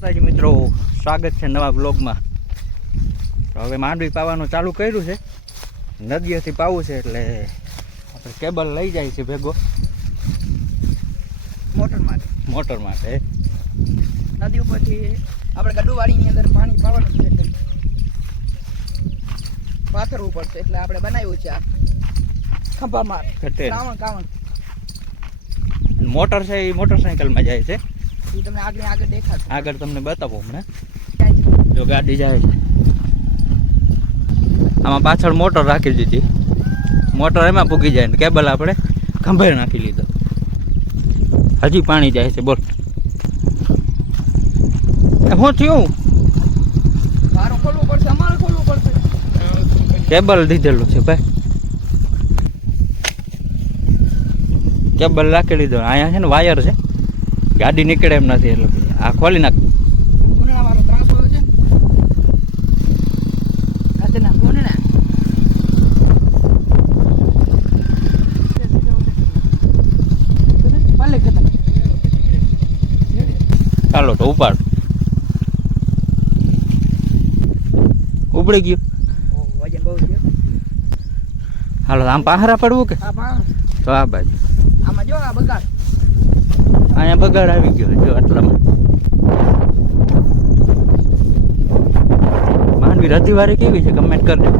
મિત્રો સ્વાગત છે નવા બ્લોગમાં. તો હવે માંડવી પાવાનું ચાલુ કર્યું છે, નદીએથી પાવું છે એટલે આપણે કેબલ લઈ જાય છે ભેગો મોટર માટે. નદી ઉપરથી આપણે ગડુવાડીની અંદર પાણી પાવાનું છે એટલે પાથરવું પડશે એટલે આપણે બનાવ્યું છે આ ખંભામાં કાવણ. મોટર છે એ મોટરસાઇકલમાં જાય છે, એ તમને આગળ દેખાશે. આગળ તમને બતાવો હમણાં. જો ગાડી જાય છે, આમાં પાછળ મોટર રાખી દીધી, મોટર એમાં પૂગી જાય ને કેબલ આપણે ખંભે નાખી લીધો. હજી પાણી જાય છે. બોલ શું થયું? મારું ખોલવું પડશે, અમારે ખોલવું પડશે. કેબલ દીધેલું છે ભાઈ, કેબલ રાખી લીધો. અહીંયા છે ને વાયર છે, ગાડી નીકળે એમ નથી એટલે આ ખોલી નાખ. ગુણણાવાળો ત્રાસ હોય છે આજના ગુણણા. ભલે ખતમ. ચાલો તો ઉપાડ. ઉપડી ગયું. વજન બહુ છે. હાલો આમ પહારા પડવું કે આ પાણ તો આ બાજુ. આમાં જો આ બગાડ અહીંયા બગાડ આવી ગયો જો આટલામાં. માંડવી રતિવારે કેવી છે કમેન્ટ કરજો.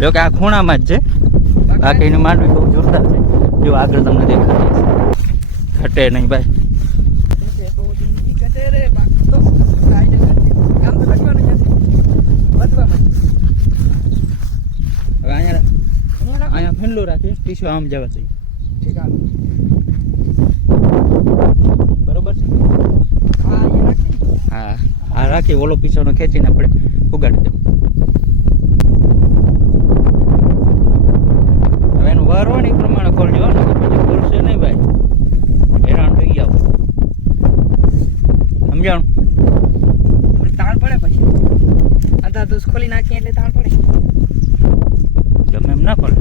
જો કે આ ખૂણામાં જ છે, બાકીની માંડવી બહુ જોરદાર છે. જો આગળ તમને દેખાય છે, ઘટે નહીં ભાઈ. હવે અહીંયા ફેંડલું રાખીએ, ટીસ્યુ આમ જવા જોઈએ. બરોબર છે. હા આ રાખી, ઓલો પીછોનો ખેંચીને આપણે ઉગાડી દઉં. હવે એનું વાર હોય ને એ પ્રમાણે ખોલજો ને, પછી ખોલશે નહીં ભાઈ, હેરાન થઈ જાવ. સમજાણું? તાણ પડે પછી અંધા દૂધ ખોલી નાખીએ એટલે તાણ પડે. ગમે એમ ના ખોલે.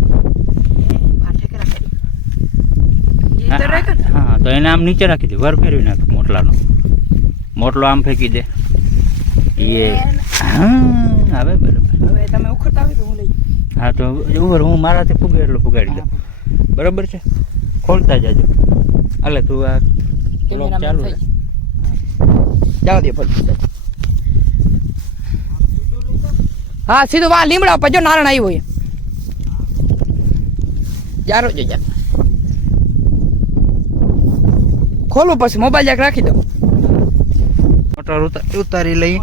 હા તો એને આમ નીચે રાખી દે, વર ફેરવી નાખ મોટલાનો. મોટલો આમ ફેંકી દે. એ હા હવે બરાબર. હવે તમે ઉખડતા હોય તો હું લઈ જાઉં. હા તો ઉપર હું મારાથી ફૂગે એટલું ફુગાડી દઉં. બરાબર છે, ખોલતા જાજો. હાલે તું આ બ્લોગ ચાલુ રહે. જાવ દે પછી. હા સીધું વા લીમડા પર જો નારણ આવ્યું હોય જારો જો જા. ખોલું પછી મોબાઈલ જાક રાખી દઉં. મોટર ઉતારી લઈ.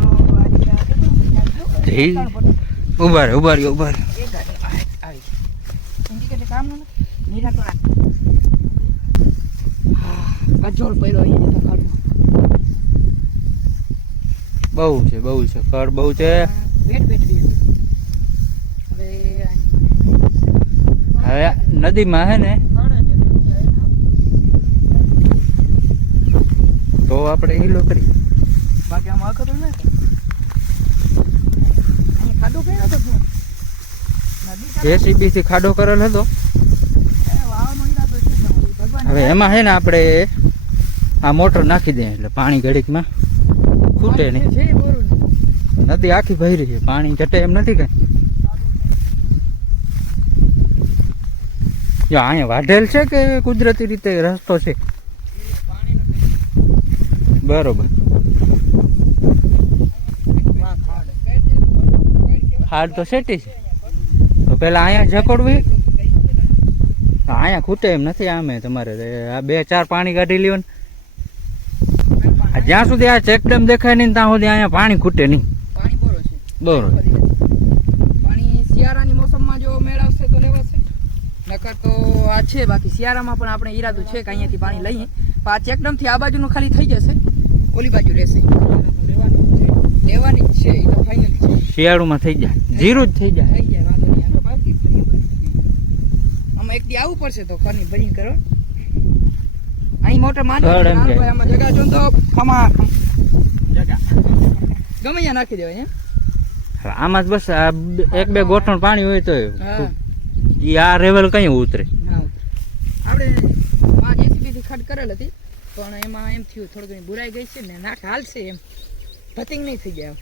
ઉભા રે ઉભા રહ્યો ઉભા રે. કચોળ પડ્યો અહીંયા. બહુ છે બહુ છે, ખડ બહુ છે. હવે નદીમાં હે ને તો આપણે હીલો કરી. બાકી આમાં અખતર ના ખાડો કયો હતો? જેસીબી થી ખાડો કરેલ હતો. હવે એમાં હે ને આપણે આ મોટર નાખી દઈએ એટલે પાણી ઘડીકમાં ખૂટે નહીં. નદી આખી ભરી છે, પાણી ઘટે એમ નથી કઈ. જો અહીંયા વાઢેલ છે કે કુદરતી રીતે રસ્તો છે? બરોબર. ખાડ તો સેટી છે, તો પેલા અહીંયા ઝકોડવી. અહીંયા ખૂટે એમ નથી. આમે તમારે આ 2-4 પાણી કાઢી લ્યો ને, જ્યાં સુધી આ ચેકડેમ દેખાય નહીં ત્યાં સુધી અહીંયા પાણી ખૂટે નહીં. પાણી બોરો છે. બરોબર. પાણી શિયાળાની મોસમમાં જો મેળવશે તો લેવાશે, નકર તો આ છે. બાકી શિયાળામાં પણ આપણે ઈરાદો છે કે અહીંયાથી પાણી લઈએ. પણ આ ચેકડેમ થી આ બાજુનું ખાલી થઈ જશે, ઓલી બાજુ રહેશે. લેવાની જ છે, એ તો ફાઇનલ છે. શિયાળુમાં થઈ જાય, જીરું જ થઈ જાય. થઈ જાય, વાંધો નહીં. આમાં એક દી આવવું પડશે તો પાણી ભરીને કરો. અહીં મોટર માંડવી આમાં જગા જો તો ખમા જગા ગમે ત્યાં નાખી દેવાય. આમાં જ બસ 1-2 ગોઠણ પાણી હોય તો આ લેવલ કઈ ઉતરે. આપણે જેસીબી થી ખડ કરેલ હતી તો પણ એમાં એમ થયું થોડી ઘણી બુરાઈ ગઈ છે ને નાક હાલશે એમ ભતિંગ નહીં થઈ જાય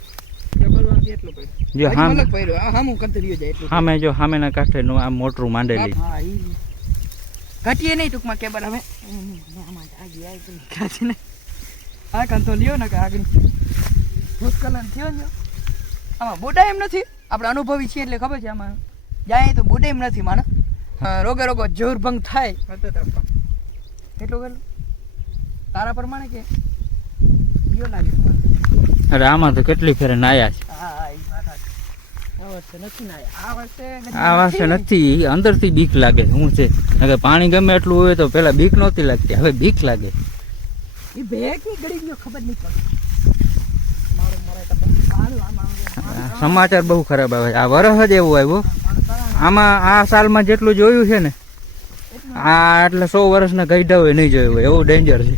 ડબલવાથી એટલું પડ્યું જો હામ અલગ પડ્યું આ હામું કરતી રહ્યો જાય એટલું સામે જો સામેના કાંઠે નું આ મોટરું માંડેલી હા ઈ ઘટીએ નહીં ટૂંકમાં કેબલ હવે આમાં આગી આવી તો કાચી ને આ કંતો લ્યો ને કે આગળ ભૂસ્ખલન થયો ને આમાં બોડા એમ નથી આપણે અનુભવી છીએ એટલે ખબર છે આમાં જાય તો બોડા એમ નથી માણસ રોગે રોગો જોરભંગ થાય કેટલું કરું તારા પ્રમાણે કે ગયો લાગે અરે આમાં તો કેટલી ફેરે નાયા છે હા એ વાત આ વર્ષે નથી નાયા આ વર્ષે નથી અંદરથી બીક લાગે શું છે કે પાણી ગમે એટલું હોય તો પેલા બીક નહોતી લાગતી હવે બીક લાગે એ ભેગ ની ગળી ગયો ખબર નહીં પડે મારું મરે તો મારું આમાં સમાચાર બહુ ખરાબ આવે છે આ વરસ જ એવું આવ્યું આમાં આ સાલમાં જેટલું જોયું છે ને આ એટલે 100 વર્ષના ગઈઢા હોય નહીં જોયું હોય એવું ડેન્જર છે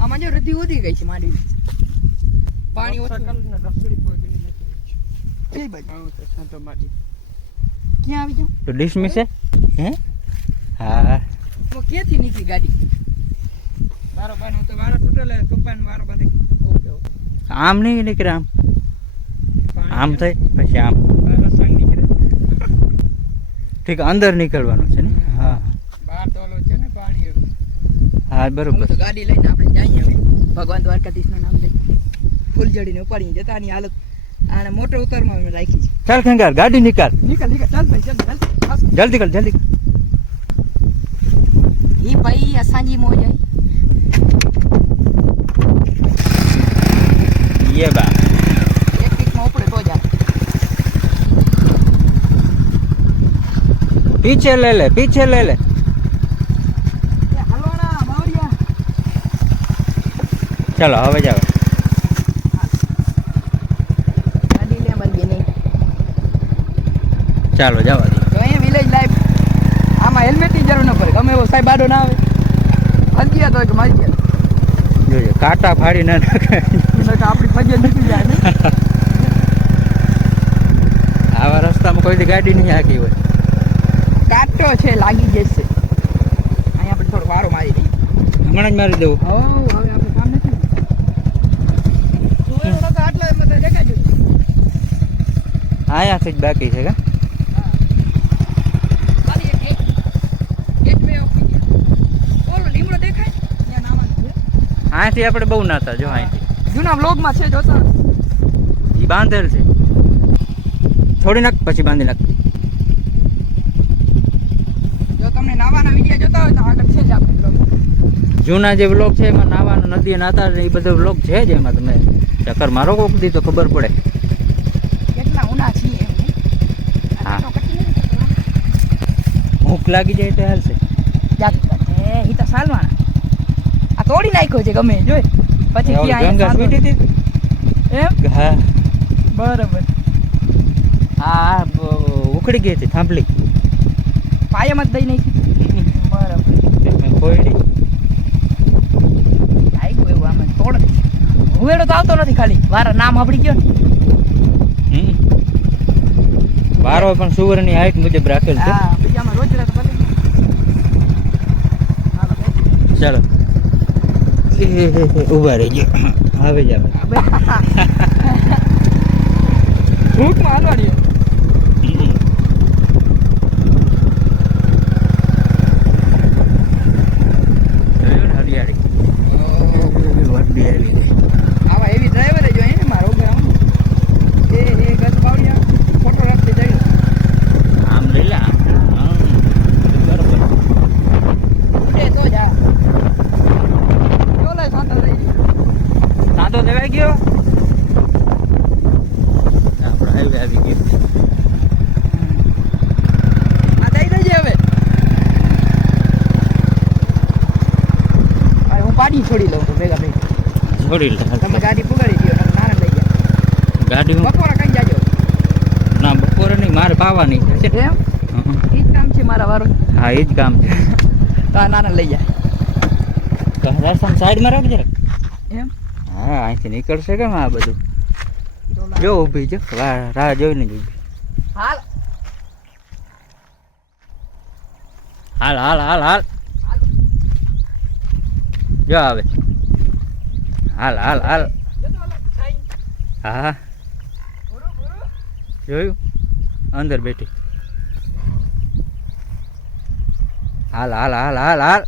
આમાં જો રધી વધી ગઈ છે મારી પાણી ઓછું કઈ બાજુ ક્યાં આવી જાઉં તો ડિસમિસ છે હે હા તો ક્યાંથી નીકળી ગાડી વારો પાણી તો વારો તૂટેલે કપાન વારો બધે આમ નહીં નીકળે આમ આમ થાય પછી આમ રસંગ નીકળે ઠીક અંદર નીકળવાનું છે ને હા બહાર તો ઓલો છે ને પાણી હા બરોબર તો ગાડી લઈને આપણે જઈએ હવે ભગવાન દ્વારકાધીશનું નામ લઈ ફૂલજડીને ઉપાડીને જતાની હાલત આને મોટો ઉતારમાં અમે રાખી છે ચાલ ખંગાર ગાડી નીકાળ નીકળ ચાલ ભાઈ ચાલ જલ્દી કર જલ્દી ઈ ભાઈ અસાંજી મોજ આઈ ये बा એક કિકમાં ઉપડે તો જા पीछे ले ले એ હલવાના બાવરિયા चलो હવે જાવ ગાડી લે મારી બેને ચાલો જવા દે તો અહીંયા વિલેજ લાઈફ આમાં હેલ્મેટની જરૂર ન પડે ગમે એવો સાહેબ આડો ના આવે ફંક્યા તો એક મારી ગયા જોજો કાંટા ફાડી ના નાખે આપણી ફજે નીકળી જાય ને આવા રસ્તામાં કોઈ દી ગાડી નહીં આખી હોય કાટો છે લાગી જશે અહીંયા આપણે થોડો વારો મારી દઈએ હમણાં જ મારી દઉં હવે આપણે કામ નથી સુવેરો તો આટલા એમ તો દેખાય છે અહીંયાથી જ બાકી છે કા ખાલી એક બે ઓફી ગયા ઓલો લીમડો દેખાય ત્યાં નાવાનું છે અહીંયાથી આપણે બહુ નાતા જો અહીંથી જૂના વ્લોગમાં છે જોતા એ બાંધેલ છે છોડી નાખ પછી બાંધી નાખ જો તમને નાવાના વિડીયો જોતા હોય તો આગળ છે જ આપણે vlog. જૂના જે વ્લોગ છે એમાં નાવાનું નદી નાતા એ બધો વ્લોગ છે જ એમાં તમે ચક્કર મારો કોક દી તો ખબર પડે કેટલા ઉના છીએ એમ નહીં? આ હા. તો કટી નહીં કરતો. ભૂખ લાગી જાય તો હાલશે ઈ તો સાલવાના આ તોડી નાખ્યો છે ગમે જોઈ પછી ઓલી ક્યાં ગંગા અહીંયા સ્વીટી હતી એમ હા બરાબર આ ઉખડી ગઈ હતી થાંભલી પાયામાં જ દઈ નાખી બરાબર મેં ખોઈડી આઈ ગયું એવું આમાં તોડ હુવેડો તો આવતો નથી ખાલી વારા નામ આપડી ગયો ને વારો પણ સુવરની હાઈટ મુજબ રાખેલ છે હા બીજામાં રોજ રાત બને હાલો ચાલો ઉભા રહી ગયો હવે જ આવે ભૂખમાં હાલવાડીએ આવા એવી ડ્રાઈવર જ હોય ને મારો ગામ એ ગજ બાવડિયા ફોટો રાખી જાય આમ લઈ લે બરોબર ઉડે તો જા ચોલે સાંતા લઈ સાંધો દેવાઈ ગયો આપણો હાઈવે આવી ગયો આ દઈ દેજે હવે આ હું પાડી છોડી લઉં તો ભેગા ભેગા છોડી લે તમે ગાડી પુગાડી દો અને નાના લઈ ગયા ગાડી બપોરે કઈ જાજો ના બપોરે નહીં મારે પાવાની છે એમ ઈ જ કામ છે મારા વારો હા એ જ કામ છે તો આ નાના લઈ જાય રસ્તામાં સાઈડમાં રાખ જરાક એમ હા અહીંથી નીકળશે કેમ આ બધું જો ઊભી જો રાહ જોઈને જ ઊભી હાલ હાલ હાલ હાલ હાલ જો આવે હાલ હાલ હાલ હા જોયું અંદર બેઠી હાલ હાલ હાલ હાલ હાલ